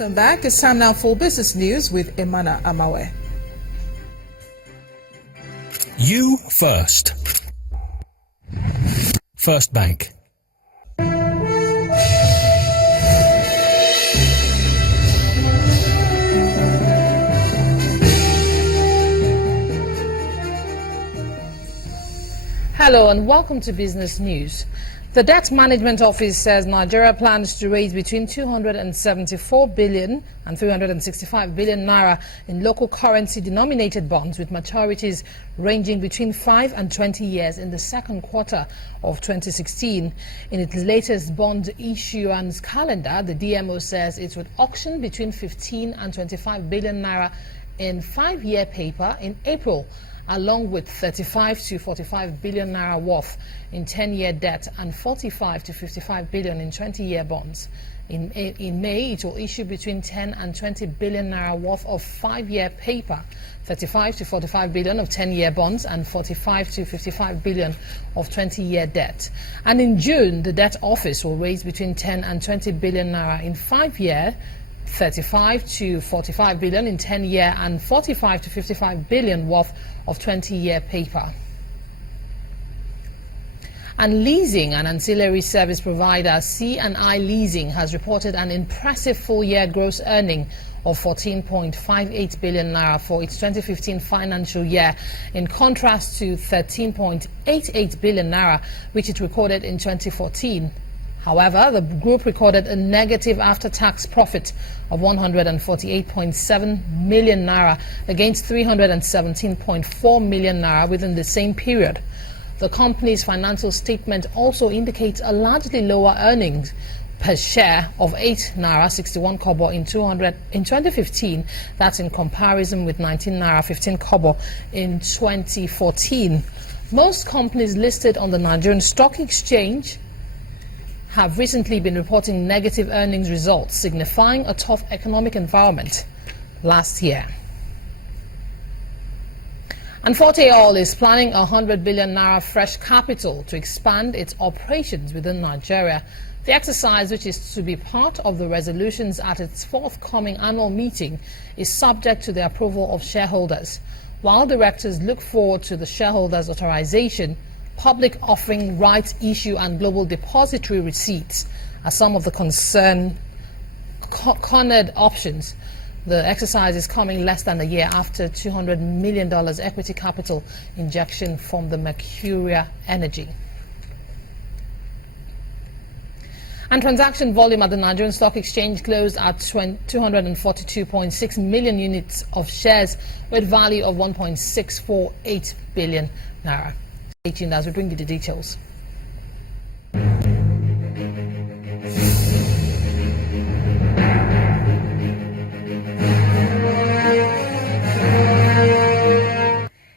Welcome back. It's time now for business news with Emana Amawe. You first. First Bank. Hello and welcome to Business News. The Debt Management Office says Nigeria plans to raise between 274 billion and 365 billion naira in local currency denominated bonds with maturities ranging between 5 and 20 years in the second quarter of 2016. In its latest bond issuance calendar, the DMO says it would auction between 15 and 25 billion naira in 5-year paper in April, along with 35 to 45 billion naira worth in 10-year debt and 45 to 55 billion in 20-year bonds. In May, it will issue between 10 and 20 billion naira worth of 5-year paper, 35 to 45 billion of 10-year bonds and 45 to 55 billion of 20-year debt. And in June, the debt office will raise between 10 and 20 billion naira in 5-year, 35 to 45 billion in 10-year and 45 to 55 billion worth of 20-year paper. And leasing and ancillary service provider C&I Leasing has reported an impressive full-year gross earning of 14.58 billion naira for its 2015 financial year, in contrast to 13.88 billion naira which it recorded in 2014. However, the group recorded a negative after-tax profit of 148.7 million naira against 317.4 million naira within the same period. The company's financial statement also indicates a largely lower earnings per share of 8 naira 61 kobo in 2015. That's in comparison with 19 naira 15 kobo in 2014. Most companies listed on the Nigerian Stock Exchange have recently been reporting negative earnings results, signifying a tough economic environment last year. And Forte Oil is planning 100 billion naira fresh capital to expand its operations within Nigeria. The exercise, which is to be part of the resolutions at its forthcoming annual meeting, is subject to the approval of shareholders. While directors look forward to the shareholders' authorization, public offering, rights issue and global depository receipts are some of the cornered options. The exercise is coming less than a year after $200 million equity capital injection from the Mercuria Energy. And transaction volume at the Nigerian Stock Exchange closed at 242.6 million units of shares with value of 1.648 billion naira. Stay tuned as we bring you the details.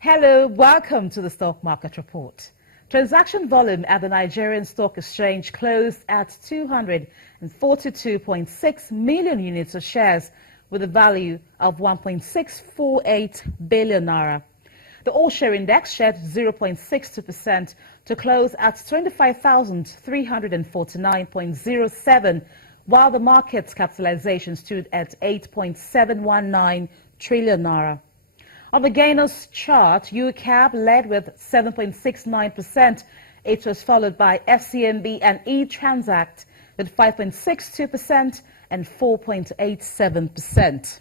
Hello, welcome to the Stock Market Report. Transaction volume at the Nigerian Stock Exchange closed at 242.6 million units of shares with a value of 1.648 billion naira. The all-share index shed 0.62% to close at 25,349.07, while the market's capitalization stood at 8.719 trillion naira. On the gainers chart, UCAB led with 7.69%. It was followed by FCMB and eTransact with 5.62% and 4.87%.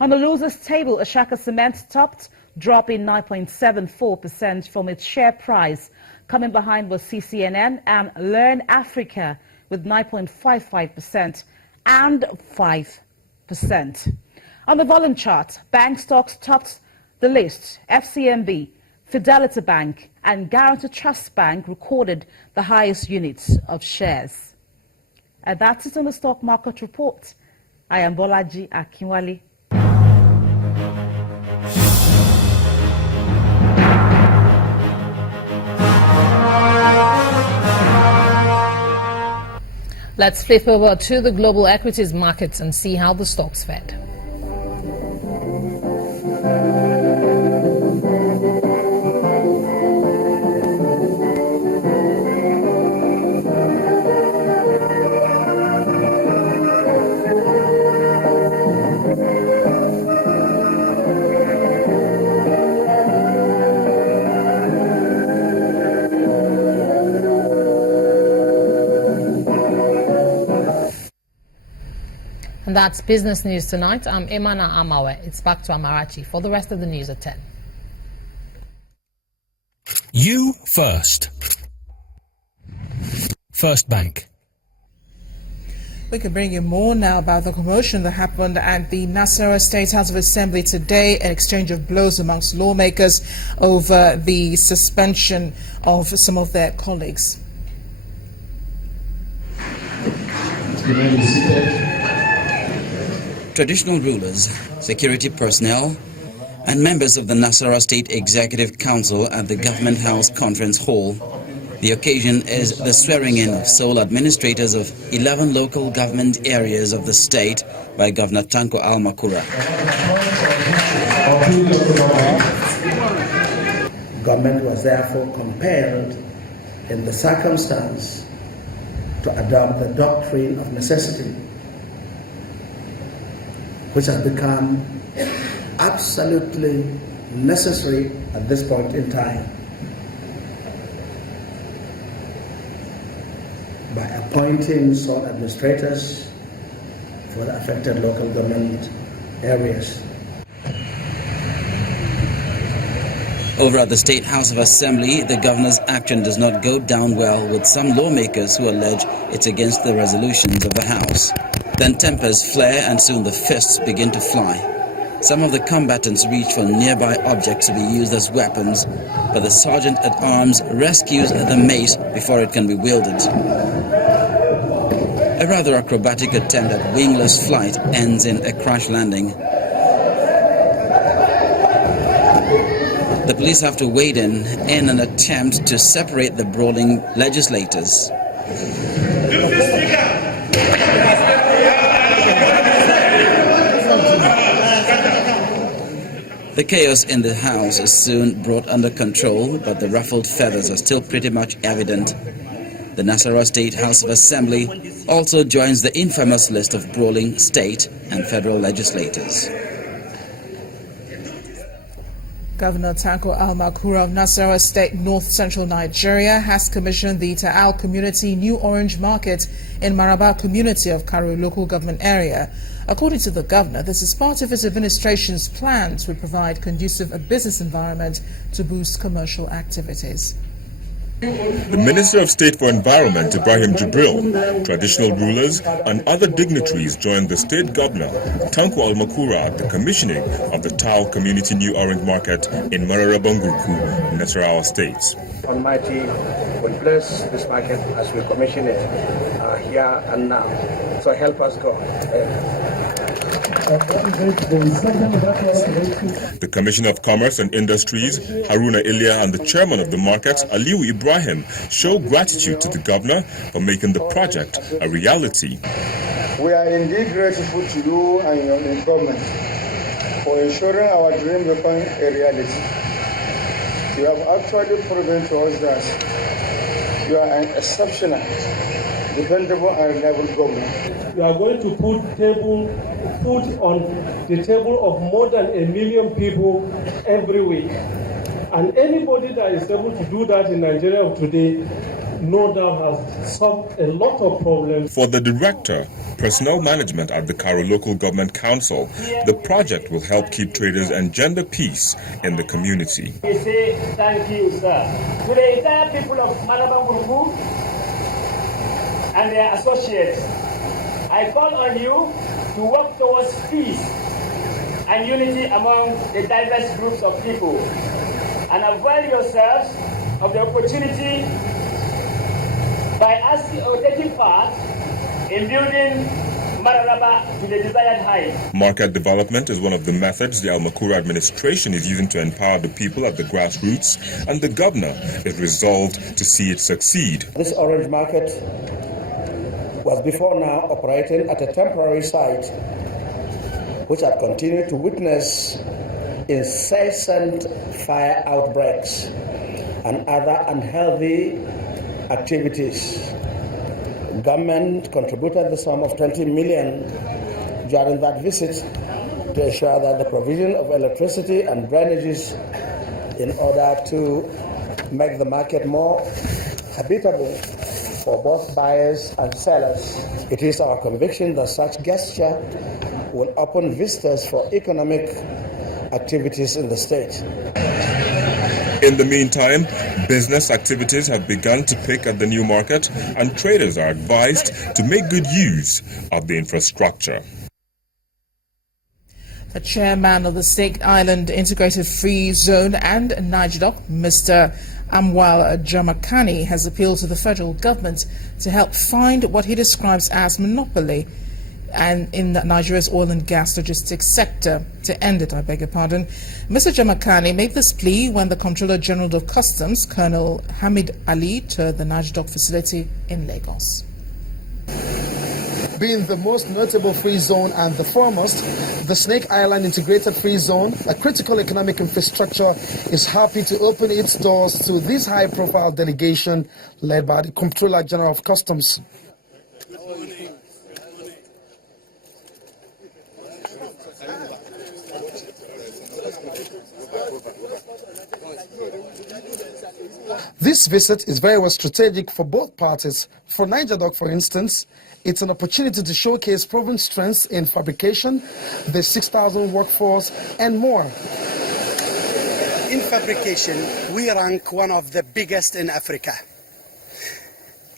On the losers table, Ashaka Cement topped, dropping 9.74% from its share price. Coming behind was CCNN and Learn Africa with 9.55% and 5%. On the volume chart, bank stocks topped the list. FCMB, Fidelity Bank and Guaranty Trust Bank recorded the highest units of shares. And that's it on the Stock Market Report. I am Bolaji Akinwale. Let's flip over to the global equities markets and see how the stocks fared. And that's Business News Tonight. I'm Imana Amawe. It's back to Amarachi for the rest of the news at 10. You first. First Bank. We can bring you more now about the commotion that happened at the Nasarawa State House of Assembly today, an exchange of blows amongst lawmakers over the suspension of some of their colleagues. Traditional rulers, security personnel, and members of the Nasarawa State Executive Council at the Government House Conference Hall. The occasion is the swearing-in of sole administrators of 11 local government areas of the state by Governor Tanko Almakura. Government was therefore compelled in the circumstance to adopt the doctrine of necessity, which has become absolutely necessary at this point in time, by appointing sole administrators for the affected local government areas. Over at the State House of Assembly, the governor's action does not go down well with some lawmakers who allege it's against the resolutions of the House. Then tempers flare and soon the fists begin to fly. Some of the combatants reach for nearby objects to be used as weapons, but the sergeant-at-arms rescues the mace before it can be wielded. A rather acrobatic attempt at wingless flight ends in a crash landing. The police have to wade in an attempt to separate the brawling legislators. The chaos in the House is soon brought under control, but the ruffled feathers are still pretty much evident. The Nasarawa State House of Assembly also joins the infamous list of brawling state and federal legislators. Governor Tanko Almakura of Nasarawa State, North Central Nigeria, has commissioned the Ta'al Community New Orange Market in Maraba community of Karu local government area. According to the governor, this is part of his administration's plan to provide conducive a business environment to boost commercial activities. The Minister of State for Environment, Ibrahim Jibril, traditional rulers and other dignitaries joined the state governor, Tanko Almakura, at the commissioning of the Ta'al Community New Orange Market in Mararabunguku, Nasarawa State. Almighty will bless this market as we commission it here and now. So help us God. The Commissioner of Commerce and Industries, Haruna Ilya, and the chairman of the market, Aliu Ibrahim, show gratitude to the governor for making the project a reality. We are indeed grateful to you and your government for ensuring our dream become a reality. You have actually proven to us that you are an exceptional, dependable and reliable government. We are going to put food on the table of more than 1 million people every week. And anybody that is able to do that in Nigeria of today, no doubt has solved a lot of problems. For the director, personnel management at the Karo Local Government Council, the project will help keep traders and gender peace in the community. We say thank you, sir. To the entire people of Marabunguku and their associates, I call on you to work towards peace and unity among the diverse groups of people and avail yourselves of the opportunity by asking or taking part in building Mararaba to the desired height. Market development is one of the methods the Almakura administration is using to empower the people at the grassroots, and the governor is resolved to see it succeed. This orange market was before now operating at a temporary site, which had continued to witness incessant fire outbreaks and other unhealthy activities. Government contributed the sum of 20 million during that visit to ensure that the provision of electricity and drainages in order to make the market more habitable for both buyers and sellers. It is our conviction that such gesture will open vistas for economic activities in the state. In the meantime, business activities have begun to pick at the new market, and traders are advised to make good use of the infrastructure. The chairman of the Snake Island Integrated Free Zone and NIGEDOC, Mr. Amwal Jamakani, has appealed to the federal government to help find what he describes as monopoly and in Nigeria's oil and gas logistics sector. To end it, I beg your pardon. Mr. Jamakani made this plea when the Comptroller General of Customs, Colonel Hamid Ali, toured the NIGEDOC facility in Lagos. Being the most notable free zone and the foremost, the Snake Island Integrated Free Zone, a critical economic infrastructure, is happy to open its doors to this high-profile delegation led by the Comptroller General of Customs. This visit is very well strategic for both parties. For NIGEDOC, for instance, it's an opportunity to showcase proven strengths in fabrication, the 6,000 workforce, and more. In fabrication, we rank one of the biggest in Africa.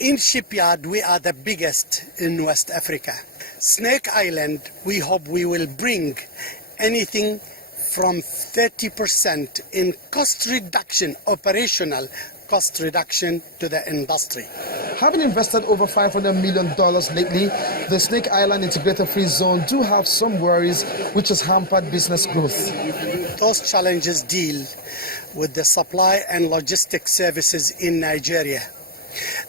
In shipyard, we are the biggest in West Africa. Snake Island, we hope we will bring anything from 30% in cost reduction, operational cost reduction to the industry. Having invested over $500 million lately, the Snake Island Integrated Free Zone do have some worries which has hampered business growth. Those challenges deal with the supply and logistics services in Nigeria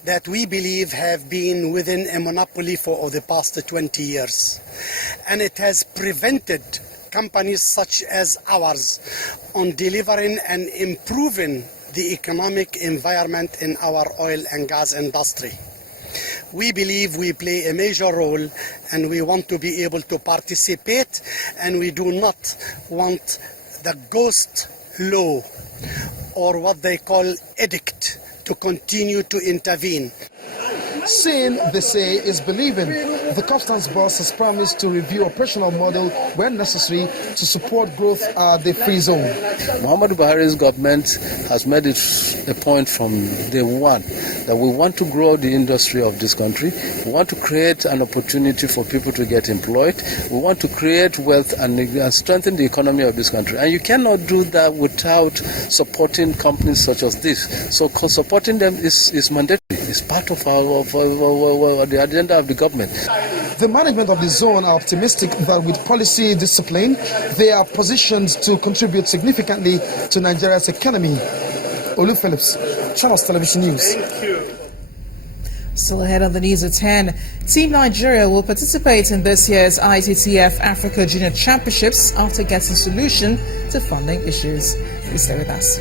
that we believe have been within a monopoly for the past 20 years. And it has prevented companies such as ours on delivering and improving the economic environment in our oil and gas industry. We believe we play a major role and we want to be able to participate, and we do not want the ghost law or what they call edict to continue to intervene. Seeing, they say, is believing. The customs boss has promised to review operational model when necessary to support growth at the free zone. Muhammadu Buhari's government has made it a point from day one that we want to grow the industry of this country. We want to create an opportunity for people to get employed. We want to create wealth and strengthen the economy of this country. And you cannot do that without supporting companies such as this. So supporting them is mandatory. It's part of the agenda of the government. The management of the zone are optimistic that with policy discipline, they are positioned to contribute significantly to Nigeria's economy. Olu Phillips, Channels Television News. Thank you. Still ahead on the news at 10, Team Nigeria will participate in this year's ITTF Africa Junior Championships after getting solution to funding issues. Please stay with us.